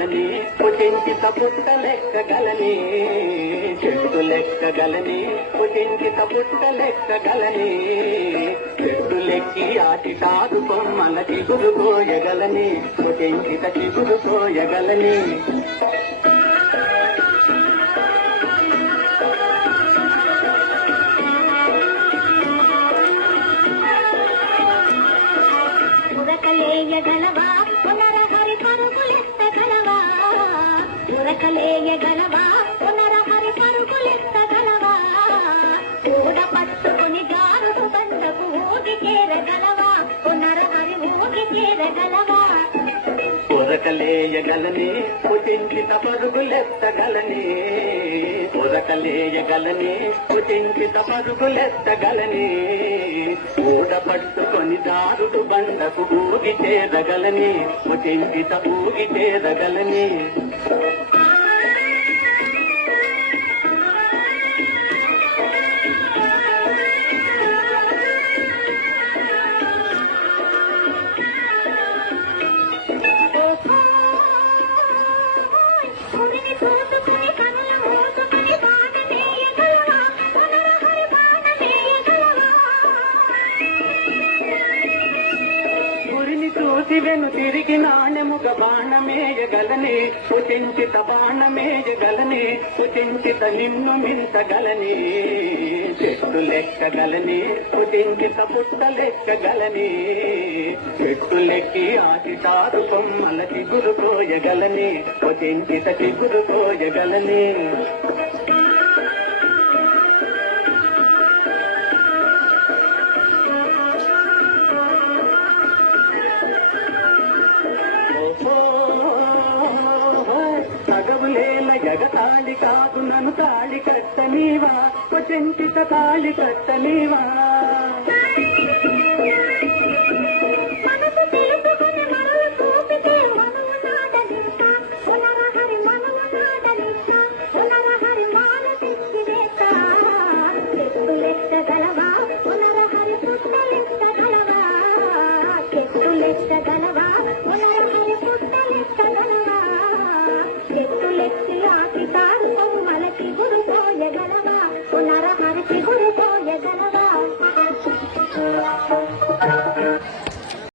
లెక్కగలని పుట్టించిత పుట్ట లెక్కగలని చెట్టు లెక్కగలని పుట్టించిత పుట్ట లెక్కగలని చెట్టు లెక్కి ఆటి కాదు కొమ్మల చిగురు కోయగలని పుట్టించిత చిగురు కోయగలని ఉరకలేయగలవా పునరహరి పరుగులెత్తగలవా ఉరకలేయగలవా పునరహరి పరుగులెత్తగలవా ఊడ పట్టుకుని జారుడు బండకు ఊగి చేరగలవా పునరహరి ఊగి చేరగలవా ఉరకలేయగలని పుట్టించిత పరుగులెత్తగలని ఉరకలేయగలని పుట్టించిత పరుగులెత్తగలని ఊడ పట్టుకొని జారుడు బండకు ఊగి చేరగలని పుట్టించిత ఊగి చేరగలని వెను తిరిగి నాణెముగ బాణమేయగలని పుట్టించిత బాణమేయగలని పుట్టించిత నిన్ను మించగలని చెట్టు లెక్కగలని పుట్టించిత పుట్ట లెక్కగలని చెట్టు లెక్కి ఆటి తారు కొమ్మల చిగురు కోయగలని పుట్టించిత చిగురు కోయగలని సగవులేల జగతాళి కాదు నన్ను తాళి కట్టనీవా పుట్టించిత తాళి కట్టనీవా పునరహరి చిగురు కోయగలవా